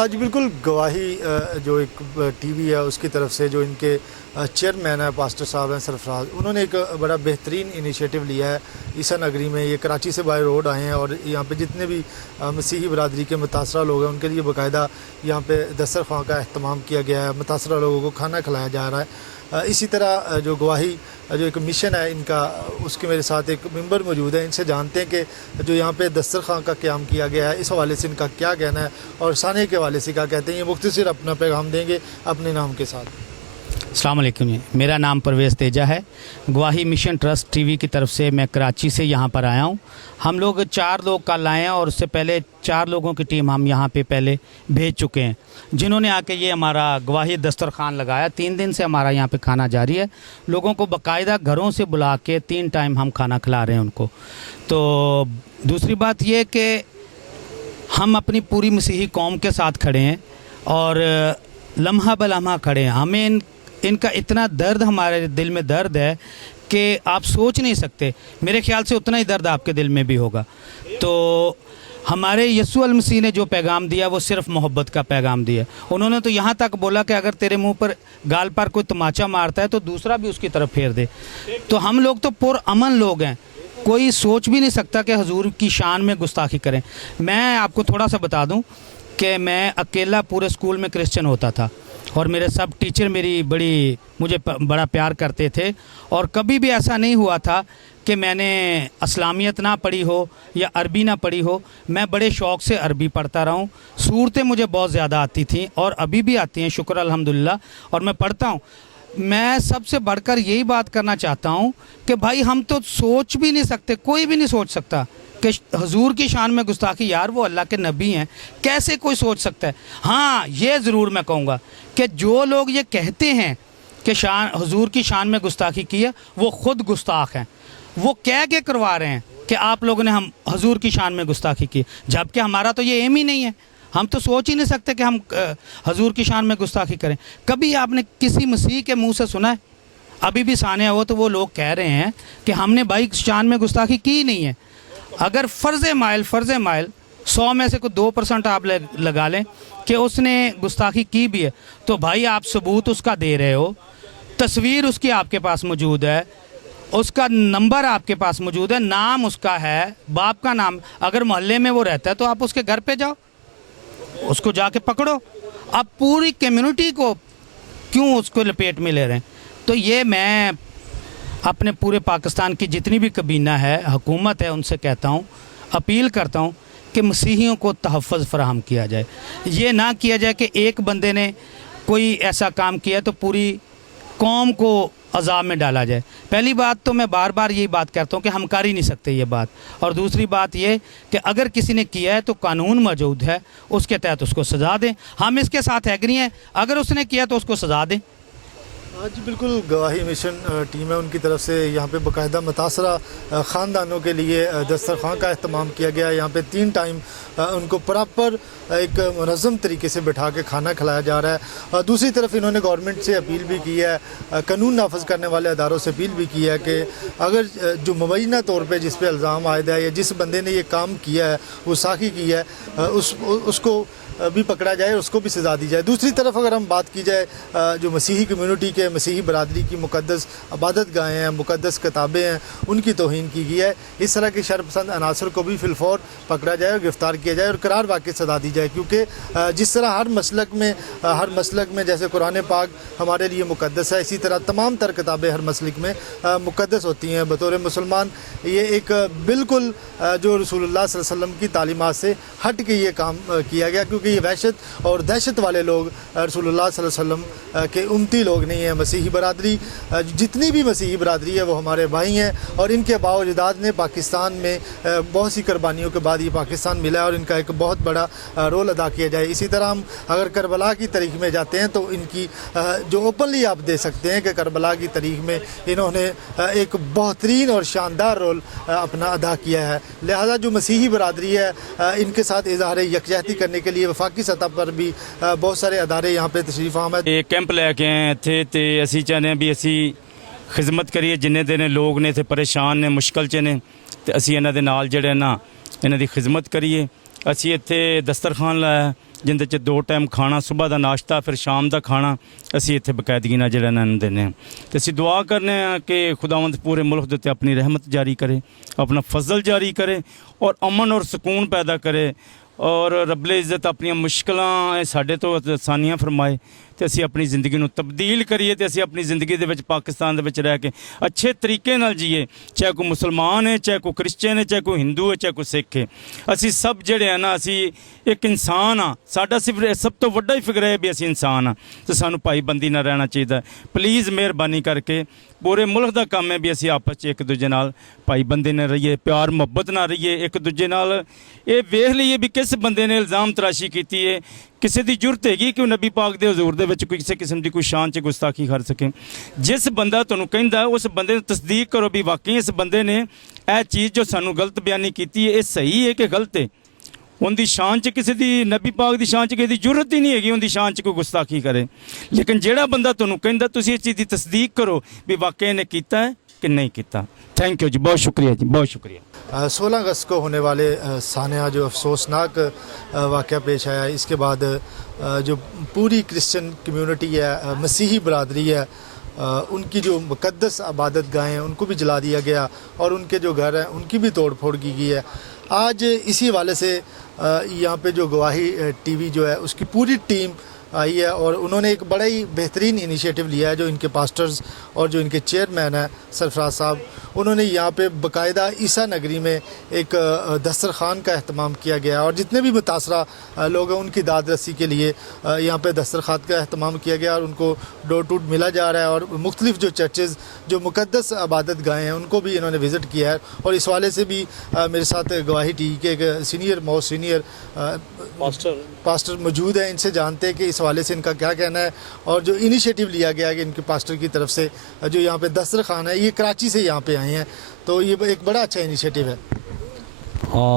आज बिल्कुल गवाही जो एक टीवी है उसकी तरफ से जो इनके चेयरमैन है पास्टर साहब हैं सरफराज, उन्होंने एक बड़ा बेहतरीन इनिशिएटिव लिया है। ईसा नगरी में ये कराची से बाय रोड आए हैं और यहाँ पे जितने भी मसीही बरादरी के मुतासरा लोग हैं उनके लिए बाकायदा यहाँ पे दस्तरखान का अहतमाम किया गया है। मुतासरा लोगों को खाना खिलाया जा रहा है। इसी तरह जो गवाही जो एक मिशन है इनका, उसके मेरे साथ एक मेंबर मौजूद है। इनसे जानते हैं कि जो यहाँ पे दस्तरखान का क़याम किया गया है इस हवाले से इनका क्या कहना है और साने के हवाले से क्या कहते हैं। ये मुख्तसर अपना पैगाम देंगे अपने नाम के साथ। अस्सलाम वालेकुम जी, मेरा नाम परवेज़ तेजा है। गवाही मिशन ट्रस्ट टीवी की तरफ से मैं कराची से यहाँ पर आया हूँ। हम लोग 4 लोग कल आए हैं और उससे पहले 4 लोगों की टीम हम यहाँ पे पहले भेज चुके हैं, जिन्होंने आके ये हमारा गवाही दस्तरखान लगाया। 3 दिन से हमारा यहाँ पे खाना जारी है। लोगों को बाकायदा घरों से बुला के 3 टाइम हम खाना खिला रहे हैं उनको। तो दूसरी बात ये कि हम अपनी पूरी मसीही कौम के साथ खड़े हैं और लम्हा बलम्हा खड़े हैं। हमें इनका इतना दर्द, हमारे दिल में दर्द है कि आप सोच नहीं सकते। मेरे ख्याल से उतना ही दर्द आपके दिल में भी होगा। तो हमारे यीशु अल मसीह ने जो पैगाम दिया वो सिर्फ मोहब्बत का पैगाम दिया। उन्होंने तो यहाँ तक बोला कि अगर तेरे मुंह पर गाल पर कोई तमाचा मारता है तो दूसरा भी उसकी तरफ फेर दे। तो हम लोग तो पुरअमन लोग हैं, कोई सोच भी नहीं सकता कि हुजूर की शान में गुस्ताखी करें। मैं आपको थोड़ा सा बता दूं कि मैं अकेला पूरे स्कूल में क्रिश्चियन होता था और मेरे सब टीचर मुझे बड़ा प्यार करते थे और कभी भी ऐसा नहीं हुआ था कि मैंने इस्लामियत ना पढ़ी हो या अरबी ना पढ़ी हो। मैं बड़े शौक़ से अरबी पढ़ता रहा हूँ। सूरतें मुझे बहुत ज़्यादा आती थी और अभी भी आती हैं, शुक्र अल्हम्दुलिल्लाह, और मैं पढ़ता हूँ। मैं सबसे बढ़कर यही बात करना चाहता हूँ कि भाई हम तो सोच भी नहीं सकते, कोई भी नहीं सोच सकता कि हुजूर की शान में गुस्ताखी। यार वो अल्लाह के नबी हैं, कैसे कोई सोच सकता है। हाँ, ये ज़रूर मैं कहूँगा कि जो लोग ये कहते हैं कि हुजूर की शान में गुस्ताखी की है, वो ख़ुद गुस्ताख हैं। वो कह के करवा रहे हैं कि आप लोगों ने हम हुजूर की शान में गुस्ताखी की, जबकि हमारा तो ये एम ही नहीं है। हम तो सोच ही नहीं सकते कि हम हुजूर की शान में गुस्ताखी करें। कभी आपने किसी मसीह के मुँह से सुना है? अभी भी सानिया हो तो वो लोग कह रहे हैं कि हमने भाई शान में गुस्ताखी की नहीं है। अगर फ़र्ज़ माइल 100 में से कोई 2% आप लगा लें कि उसने गुस्ताखी की भी है, तो भाई आप सबूत उसका दे रहे हो, तस्वीर उसकी आपके पास मौजूद है, उसका नंबर आपके पास मौजूद है, नाम उसका है, बाप का नाम। अगर मोहल्ले में वो रहता है तो आप उसके घर पे जाओ, उसको जाके पकड़ो। आप पूरी कम्युनिटी को क्यों उसको लपेट में ले रहे हैं? तो ये मैं अपने पूरे पाकिस्तान की जितनी भी कबीना है, हुकूमत है, उनसे कहता हूँ, अपील करता हूँ कि मसीहियों को तहफ़्फ़ुज़ फराहम किया जाए। ये ना किया जाए कि एक बंदे ने कोई ऐसा काम किया तो पूरी कौम को अज़ाब में डाला जाए। पहली बात तो मैं बार बार यही बात करता हूँ कि हम कर ही नहीं सकते ये बात। और दूसरी बात ये कि अगर किसी ने किया है तो कानून मौजूद है, उसके तहत उसको सज़ा दें। हम इसके साथ एग्री हैं, अगर उसने किया तो उसको सज़ा दें। आज बिल्कुल गवाही मिशन टीम है, उनकी तरफ से यहाँ पे बाकायदा मुतासरा ख़ानदानों के लिए दस्तरखान का अहतमाम किया गया है। यहाँ पे 3 टाइम उनको प्रॉपर एक मुनज़्ज़म तरीके से बैठा के खाना खिलाया जा रहा है। और दूसरी तरफ इन्होंने गवर्नमेंट से अपील भी की है, कानून नाफज करने वाले अदारों से अपील भी की है कि अगर जो मुबैना तौर पर जिस पे इल्ज़ाम आयद है या जिस बंदे ने ये काम किया है, वो साखी की है, उसको भी पकड़ा जाए, उसको भी सज़ा दी जाए। दूसरी तरफ अगर हम बात की जाए जो मसीही कम्युनिटी के, मसीही बरादरी की मुक़द्दस इबादत गाहें हैं, मुक़द्दस किताबें हैं, उनकी तौहीन की गई है। इस तरह के शरपसंद अनासर को भी फिलफौर पकड़ा जाए और गिरफ़्तार किया जाए और करार वाक़ई सज़ा दी जाए। क्योंकि जिस तरह हर मसलक में जैसे कुरान पाक हमारे लिए मुक़द्दस है, इसी तरह तमाम तर किताबें हर मसलक में मुक़द्दस होती हैं। बतौर मुसलमान ये एक बिल्कुल जो रसूलुल्लाह सल्लल्लाहु अलैहि वसल्लम की तालीमात से हट के ये काम किया गया, क्योंकि ये वहशत और दहशत वाले लोग रसूलुल्लाह सल्लल्लाहु अलैहि वसल्लम के उम्मती लोग नहीं हैं। मसीही बरादरी, जितनी भी मसीही बरादरी है वो हमारे भाई हैं और इनके बावजदाद ने पाकिस्तान में बहुत सी कुर्बानियों के बाद ये पाकिस्तान मिला है और इनका एक बहुत बड़ा रोल अदा किया जाए। इसी तरह हम अगर करबला की तारीख में जाते हैं तो इनकी जो ओपनली आप दे सकते हैं कि करबला की तारीख में इन्होंने एक बेहतरीन और शानदार रोल अपना अदा किया है। लिहाजा जो मसीही बरादरी है इनके साथ इज़हार यकजहती करने के लिए वफाकी सतह पर भी बहुत सारे अदारे यहाँ पे तशरीफ़ आमद ये कैंप लैके आए थे तो असी चाहते हैं भी असी खिदमत करिए। जिन्ने दिन लोग ने इत्थे परेशान ने, मुश्किल च ने, तो असी इन्हां दे नाल जिहड़े ना इन्हां दी खिदमत करिए। असी इत्थे दस्तरखान लाया, ਜਿੰਦੇ 'ਚ 2 ਟਾਈਮ ਖਾਣਾ, ਸਵੇਰ ਦਾ ਨਾਸ਼ਤਾ ਫਿਰ ਸ਼ਾਮ ਦਾ ਖਾਣਾ ਅਸੀਂ ਇੱਥੇ ਬਕਾਇਦਗੀ ਨਾਲ ਜਿਹੜਾ ਇਹਨਾਂ ਨੂੰ ਦਿੰਦੇ ਹਾਂ। ਤੇ ਅਸੀਂ ਦੁਆ ਕਰਨੇ ਆ ਕਿ ਖੁਦਾਵੰਦ ਪੂਰੇ ਮੁਲਕ ਦੇ ਉੱਤੇ ਆਪਣੀ ਰਹਿਮਤ ਜਾਰੀ ਕਰੇ, ਆਪਣਾ ਫਜ਼ਲ ਜਾਰੀ करे और अमन और सुकून पैदा करे और रब्बुल इज़्ज़त अपनी मुश्किलां साडे तो आसानियां फरमाए ਤੇ ਅਸੀਂ ਆਪਣੀ ਜ਼ਿੰਦਗੀ ਨੂੰ ਤਬਦੀਲ ਕਰੀਏ ਤੇ ਅਸੀਂ ਆਪਣੀ ਜ਼ਿੰਦਗੀ ਦੇ ਵਿੱਚ ਪਾਕਿਸਤਾਨ ਦੇ ਵਿੱਚ ਰਹਿ ਕੇ ਅੱਛੇ ਤਰੀਕੇ ਨਾਲ ਜੀਏ। ਚਾਹੇ ਕੋਈ ਮੁਸਲਮਾਨ ਹੈ, ਚਾਹੇ ਕੋਈ ਕ੍ਰਿਸਚੀਅਨ ਹੈ, ਚਾਹੇ ਕੋਈ ਹਿੰਦੂ ਹੈ, ਚਾਹੇ ਕੋਈ ਸਿੱਖ ਹੈ, ਅਸੀਂ ਸਭ ਜਿਹੜੇ ਆ ਨਾ ਅਸੀਂ ਇੱਕ ਇਨਸਾਨ ਆ। ਸਾਡਾ ਸਿਰਫ ਸਭ ਤੋਂ ਵੱਡਾ ਹੀ ਫਿਕਰ ਹੈ ਵੀ ਅਸੀਂ ਇਨਸਾਨ ਆ ਤੇ ਸਾਨੂੰ ਭਾਈਬੰਦੀ ਨਾਲ ਰਹਿਣਾ ਚਾਹੀਦਾ। ਪਲੀਜ਼ ਮਿਹਰਬਾਨੀ ਕਰਕੇ पूरे मुल्क का काम है भी असी आपस च एक दूजे नाल भाईबंदी ने रहिए, प्यार मुहब्बत ना रहिए, एक दूजे नाल ये वेख लीए भी किस बंदे ने इल्ज़ाम तराशी की है, किसी की जरूरत हैगी कि नबी पाक दे हजूर दे विच कोई किसी किस्म की कोई शान च गुस्ताखी कर सके। जिस बंदा तुहानूं कहंदा उस बंदे की तस्दीक करो भी वाकई इस बंदे ने यह चीज़ जो सानूं गलत बयानी की है ये सही है कि गलत है। उनकी शान च किसी की नबी पाक की शान च किसी की जरूरत ही नहीं हैगी उनकी शान च कोई गुस्ताखी करे। लेकिन जेड़ा बंदा तुहानूं कहंदा तुसीं इस चीज़ की तस्दीक करो भी वाकई ने कीता है कि नहीं कीता। थैंक यू जी, बहुत शुक्रिया जी, बहुत शुक्रिया। 16 अगस्त को होने वाले सानिया जो अफसोसनाक वाक़या पेश आया, इसके बाद जो पूरी क्रिश्चियन कम्यूनिटी है, मसीही बरदरी है, उनकी जो मुक़द्दस इबादत गाहें हैं उनको भी जला दिया गया और उनके जो घर हैं उनकी भी तोड़ फोड़ की गई है। आज इसी हवाले से यहाँ पे जो गवाही टीवी जो है उसकी पूरी टीम आई है और उन्होंने एक बड़ा ही बेहतरीन इनिशिएटिव लिया है। जो इनके पास्टर्स और जो इनके चेयरमैन हैं सरफराज साहब, उन्होंने यहाँ पे बाकायदा ईसा नगरी में एक दस्तरखान का अहतमाम किया गया है और जितने भी मुतासरा लोग हैं उनकी दाद रसी के लिए यहाँ पे दस्तरखान का अहतमाम किया गया और उनको डोर टू मिला जा रहा है। और मुख्तलिफ जो चर्चेज़ जो मुक़द्दस इबादत गाहें हैं उनको भी इन्होंने विज़िट किया है और इस वाले से भी मेरे साथ गवाही टी के एक सीनियर पास्टर मौजूद है। इनसे जानते हैं कि इस वाले से इनका क्या कहना है और जो इनिशिएटिव लिया गया है कि इनके पास्टर की तरफ से जो यहाँ पे दस्तरखान है, ये कराची से यहाँ पे आए हैं, तो ये एक बड़ा अच्छा इनिशिएटिव है।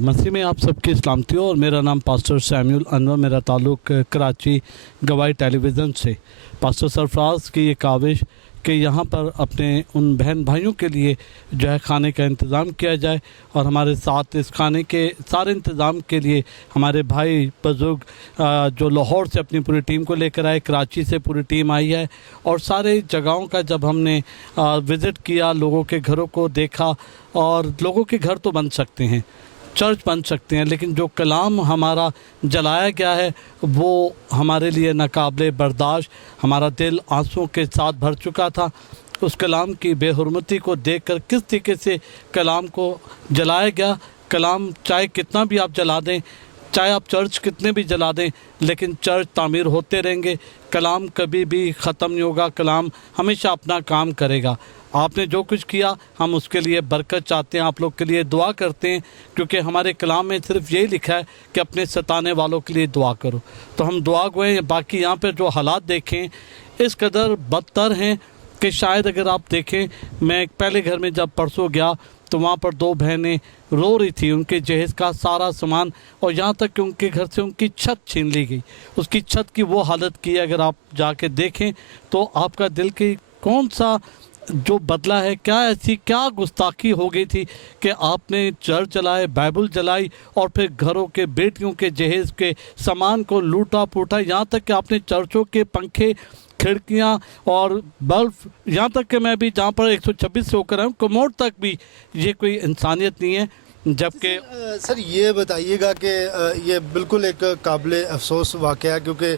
मसीह में आप सबकी सलामती हो और मेरा नाम पास्टर सैमुअल अनवर, मेरा ताल्लुक़ कराची गवाही टेलीविज़न से। पास्टर सरफराज की ये काविश कि यहाँ पर अपने उन बहन भाइयों के लिए जो है खाने का इंतज़ाम किया जाए और हमारे साथ इस खाने के सारे इंतज़ाम के लिए हमारे भाई बुज़ुर्ग जो लाहौर से अपनी पूरी टीम को लेकर आए, कराची से पूरी टीम आई है और सारे जगहों का जब हमने विज़िट किया, लोगों के घरों को देखा और लोगों के घर तो बन सकते हैं, चर्च बन सकते हैं, लेकिन जो कलाम हमारा जलाया गया है वो हमारे लिए नाकाबिले बर्दाश्त, हमारा दिल आंसुओं के साथ भर चुका था। उस कलाम की बेहुरमती को देखकर किस तरीके से कलाम को जलाया गया। कलाम चाहे कितना भी आप जला दें, चाहे आप चर्च कितने भी जला दें, लेकिन चर्च तामीर होते रहेंगे, कलाम कभी भी ख़त्म नहीं होगा, कलाम हमेशा अपना काम करेगा। आपने जो कुछ किया हम उसके लिए बरकत चाहते हैं, आप लोग के लिए दुआ करते हैं, क्योंकि हमारे कलाम में सिर्फ यही लिखा है कि अपने सताने वालों के लिए दुआ करो। तो हम दुआ गए। बाकी यहाँ पर जो हालात देखें इस कदर बदतर हैं कि शायद अगर आप देखें, मैं पहले घर में जब परसों गया तो वहाँ पर 2 बहनें रो रही थी, उनके जहेज़ का सारा सामान और यहाँ तक कि उनके घर से उनकी छत छीन ली गई। उसकी छत की वो हालत की है, अगर आप जाके देखें तो आपका दिल की कौन सा जो बदला है, क्या ऐसी क्या गुस्ताखी हो गई थी कि आपने चर्च जलाए, बाइबल जलाई और फिर घरों के बेटियों के जहेज़ के सामान को लूटा फूटा, यहाँ तक कि आपने चर्चों के पंखे, खिड़कियाँ और बल्ब, यहाँ तक कि मैं भी जहाँ पर 126 से होकर आया हूँ, कमोड तक भी, ये कोई इंसानियत नहीं है। जबकि सर ये बताइएगा कि ये बिल्कुल एक काबिल अफसोस वाक़या है, क्योंकि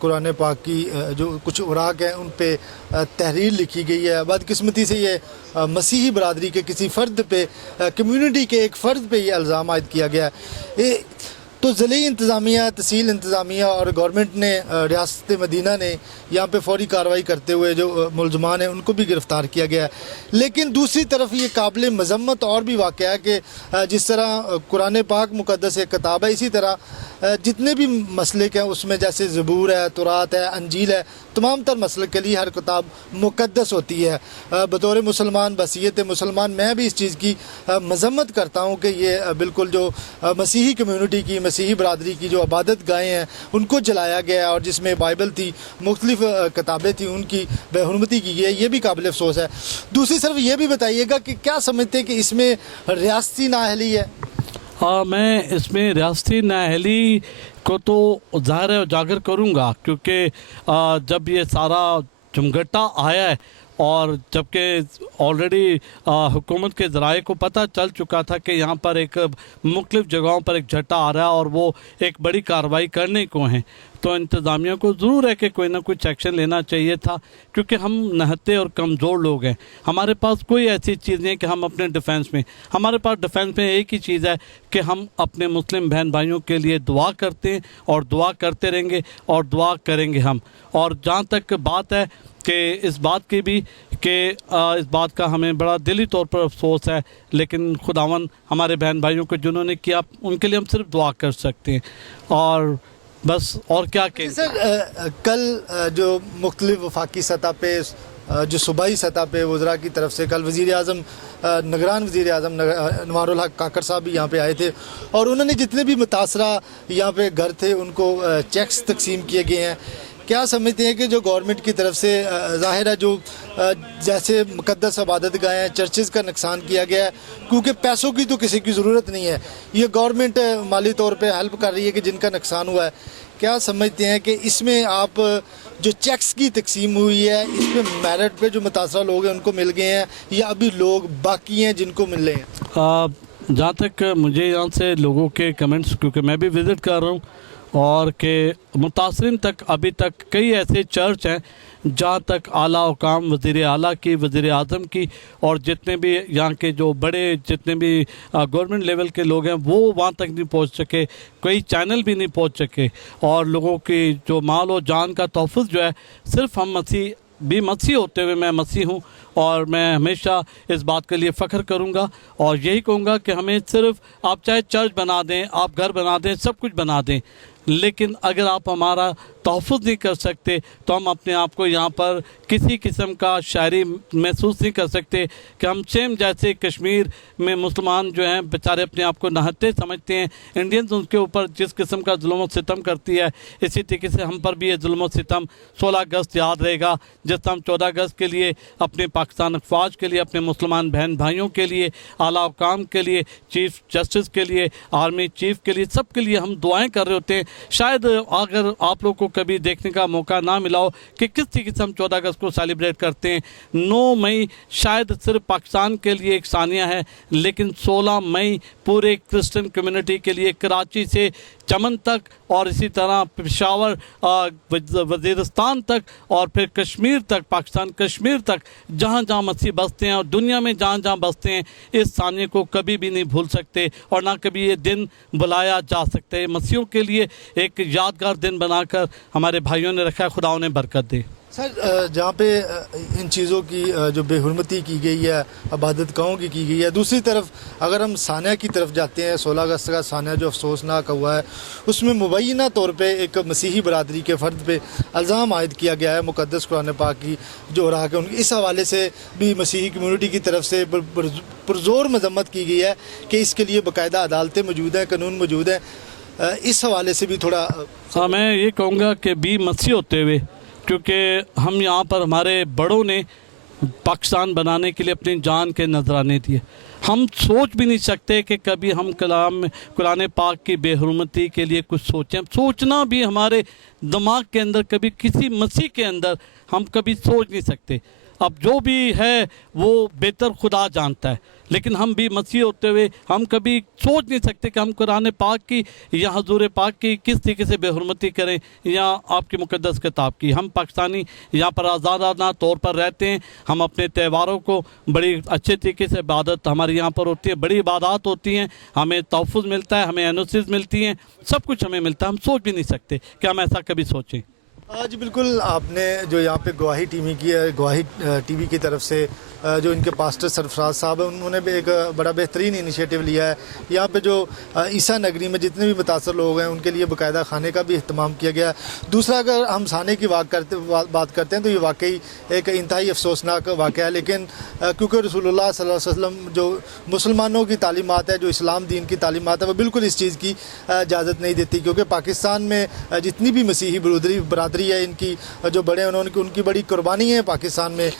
कुरान पाक की जो कुछ उराक हैं उन पे तहरीर लिखी गई है। बदकिस्मती से ये मसीही बरदरी के किसी फ़र्द पे, कम्युनिटी के एक फ़र्द पे ये इल्ज़ाम आयद किया गया है। तो ज़िले इंतज़ामिया, तहसील इंतज़ामिया और गवर्नमेंट ने, रियासत मदीना ने यहाँ पे फौरी कार्रवाई करते हुए जो मुलजमान हैं उनको भी गिरफ़्तार किया गया है। लेकिन दूसरी तरफ ये काबिल मज़म्मत और भी वाक़या है कि जिस तरह कुरान पाक मुक़द्दस एक किताब है, इसी तरह जितने भी मसलक हैं उसमें जैसे ज़बूर है, तुरात है, अंजील है, तमाम तर मसलक के लिए हर किताब मुक़द्दस होती है। बतौर मुसलमान, बसीयत मुसलमान, मैं भी इस चीज़ की मज़म्मत करता हूँ कि ये बिल्कुल जो मसीही कम्यूनिटी की, मसीही बरदरी की जो इबादत गाहें हैं उनको जलाया गया और जिसमें बाइबल थी, मुख्तलिफ किताबें थी, उनकी बेहुरमती की गई, ये भी काबिल अफसोस है। दूसरी तरफ ये भी बताइएगा कि क्या समझते हैं कि इसमें रियासती नाअहली है? मैं इसमें रियासती न्यायालय को तो ज़ाहिर है उजागर करूँगा, क्योंकि जब ये सारा झुमघट्टा आया है और जबकि ऑलरेडी हुकूमत के ज़राए को पता चल चुका था कि यहाँ पर एक मुख्तलिफ़ जगहों पर एक झट्टा आ रहा है और वो एक बड़ी कार्रवाई करने को है, तो इंतज़ामिया को ज़रूर है कि कोई ना कोई एक्शन लेना चाहिए था, क्योंकि हम नहते और कमज़ोर लोग हैं। हमारे पास कोई ऐसी चीज़ नहीं है कि हम अपने डिफेंस में, हमारे पास डिफेंस में एक ही चीज़ है कि हम अपने मुस्लिम बहन भाइयों के लिए दुआ करते हैं और दुआ करते रहेंगे और दुआ करेंगे हम। और जहाँ तक बात है कि इस बात की भी कि इस बात का हमें बड़ा दिली तौर पर अफसोस है, लेकिन खुदावन हमारे बहन भाइयों को जिन्होंने किया उनके लिए हम सिर्फ दुआ कर सकते हैं और बस, और क्या कहें। सर कल जो मुख्तलिफ वफाकी सतह पे जो सूबाई सतह पे वज़रा की तरफ से कल वज़ीर आज़म निगरान वज़ीर आज़म नवारुल हक काकर साहब भी यहाँ पे आए थे और उन्होंने जितने भी मुतासरा यहाँ पे घर थे उनको चेक्स तकसीम किए गए हैं। क्या समझते हैं कि जो गवर्नमेंट की तरफ से ज़ाहिर है जो जैसे मुक़द्दस इबादत गाहें हैं, चर्चेज़ का नुकसान किया गया है, क्योंकि पैसों की तो किसी की ज़रूरत नहीं है, ये गवर्नमेंट माली तौर पे हेल्प कर रही है कि जिनका नुकसान हुआ है। क्या समझते हैं कि इसमें आप जो चेक्स की तकसीम हुई है इसमें मेरिट पे जो मुतासरा लोग हैं उनको मिल गए हैं या अभी लोग बाकी हैं जिनको मिल रहे हैं? जहाँ तक मुझे यहाँ से लोगों के कमेंट्स, क्योंकि मैं भी विज़िट कर रहा हूँ और के मुतासरीन तक अभी तक कई ऐसे चर्च हैं जहाँ तक आला हुकाम वज़ीर आला की, वज़ीर आज़म की और जितने भी यहाँ के जो बड़े जितने भी गवर्नमेंट लेवल के लोग हैं वो वहाँ तक नहीं पहुँच सके, कोई चैनल भी नहीं पहुँच सके और लोगों की जो माल और जान का तहफ़्फ़ुज़ जो है सिर्फ हम मसीह होते हुए, मैं मसीह हूँ और मैं हमेशा इस बात के लिए फ़ख्र करूँगा और यही कहूँगा कि हमें सिर्फ आप चाहे चर्च बना दें, आप घर बना दें, सब कुछ बना दें, लेकिन अगर आप हमारा तहफ़्फ़ुज़ नहीं कर सकते तो हम अपने आप को यहाँ पर किसी किस्म का शायरी महसूस नहीं कर सकते कि हम सेम जैसे कश्मीर में मुसलमान जो हैं बेचारे अपने आप को नहते समझते हैं, इंडियंस उनके ऊपर जिस किस्म का जुल्म व सितम करती है, इसी तरीके से हम पर भी ये जुल्म व सितम 16 अगस्त याद रहेगा, जिस हम 14 अगस्त के लिए अपने पाकिस्तान अफवाज के लिए, अपने मुसलमान बहन भाइयों के लिए, आला हुकाम के लिए, चीफ जस्टिस के लिए, आर्मी चीफ के लिए, सब के लिए हम दुआएँ कर रहे होते हैं। शायद अगर आप लोग को कभी देखने का मौका ना मिला हो कि किस तरीके से हम 14 अगस्त को सेलिब्रेट करते हैं। 9 मई शायद सिर्फ पाकिस्तान के लिए एक सानिया है, लेकिन 16 मई पूरे क्रिश्चियन कम्युनिटी के लिए कराची से चमन तक और इसी तरह पेशावर वज़ीरिस्तान तक और फिर कश्मीर तक, पाकिस्तान कश्मीर तक, जहाँ जहाँ मसीह बसते हैं और दुनिया में जहाँ जहाँ बसते हैं, इस सानिया को कभी भी नहीं भूल सकते और ना कभी ये दिन बुलाया जा सकता है। मसीहों के लिए एक यादगार दिन बनाकर हमारे भाइयों ने रखा है, खुदा उन्हें बरकत दे। सर जहाँ पे इन चीज़ों की जो बेहुरमती की गई है, इबादत गाहों की गई है, दूसरी तरफ अगर हम सानिया की तरफ जाते हैं, 16 अगस्त का सानिया जो अफसोसनाक हुआ है उसमें मुबैना तौर पे एक मसीही बरादरी के फ़र्द पे इल्ज़ाम आयद किया गया है मुक़द्दस कुरान पाक की जो रहा कि उनकी, इस हवाले से भी मसीही कम्यूनिटी की तरफ से पुरज़ोर मजम्मत की गई है कि इसके लिए बाकायदा अदालतें मौजूद हैं, कानून मौजूद हैं। इस हवाले से भी थोड़ा मैं ये कहूँगा कि भी मसीह होते हुए, क्योंकि हम यहाँ पर हमारे बड़ों ने पाकिस्तान बनाने के लिए अपनी जान के नजराने दिए, हम सोच भी नहीं सकते कि कभी हम कुरान पाक की बेहुरमती के लिए कुछ सोचें। सोचना भी हमारे दिमाग के अंदर कभी किसी मसीह के अंदर हम कभी सोच नहीं सकते। अब जो भी है वो बेहतर खुदा जानता है, लेकिन हम भी मसीह होते हुए हम कभी सोच नहीं सकते कि हम कुरान पाक की या हजूर पाक की किस तरीके से बेहुरमती करें या आपकी मुक़द्दस किताब की। हम पाकिस्तानी यहाँ पर आज़ादाना तौर पर रहते हैं, हम अपने त्योहारों को बड़ी अच्छे तरीके से इबादत हमारे यहाँ पर होती है, बड़ी इबादत होती हैं, हमें तहफ़्फ़ुज़ मिलता है, हमें एनओसीज़ मिलती हैं, सब कुछ हमें मिलता है। हम सोच भी नहीं सकते कि हम ऐसा कभी सोचें। जी बिल्कुल, आपने जो यहाँ पे गवाही टीवी की तरफ से जो इनके पास्टर सरफराज साहब हैं उन्होंने भी एक बड़ा बेहतरीन इनिशिएटिव लिया है। यहाँ पे जो ईसा नगरी में जितने भी मुतासर लोग हैं उनके लिए बाकायदा खाने का भी अहतमाम किया गया है। दूसरा, अगर हम साने की बात करते हैं तो ये वाकई एक इंतहाई अफसोसनाक वाक़या है, लेकिन क्योंकि रसूलुल्लाह सल्लल्लाहु अलैहि वसल्लम जो मुसलमानों की तालीमात है, जो इस्लाम दीन की तालीमात है, वो बिल्कुल इस चीज़ की इजाज़त नहीं देती, क्योंकि पाकिस्तान में जितनी भी मसीही बरादरी बहादरी है इनकी, जो बड़े उन्होंने उनकी बड़ी कुर्बानी है पाकिस्तान में,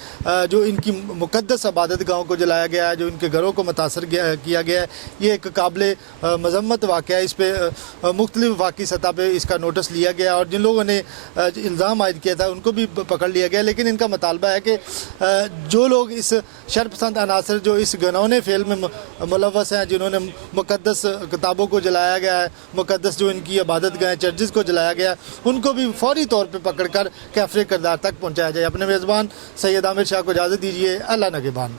जो इनकी मुक़द्दस इबादत गाहों को जलाया गया है, जो इनके घरों को मुतासर किया गया है, ये एक काबिल मज़म्मत वाक़या है। इस पर मुख्तलिफ वफाकी सतह पर इसका नोटिस लिया गया और जिन लोगों ने इल्ज़ाम आयद किया था उनको भी पकड़ लिया गया। लेकिन इनका मुतालबा है कि जो लोग इस शरपसंद अनासर जो इस घिनौने फेल में मुलव्वस हैं, जिन्होंने मुक़द्दस किताबों को जलाया गया है, मुक़द्दस जो इनकी इबादत गाहें चर्चेज़ को जलाया गया है, उनको भी फौरी तौर पर पकड़ कर कैफ़रे किरदार तक पहुँचाया जाए। अपने मेज़बान सैयद आमिर शाह को इजाज़त दीजिए। अल्लाह नगहबान।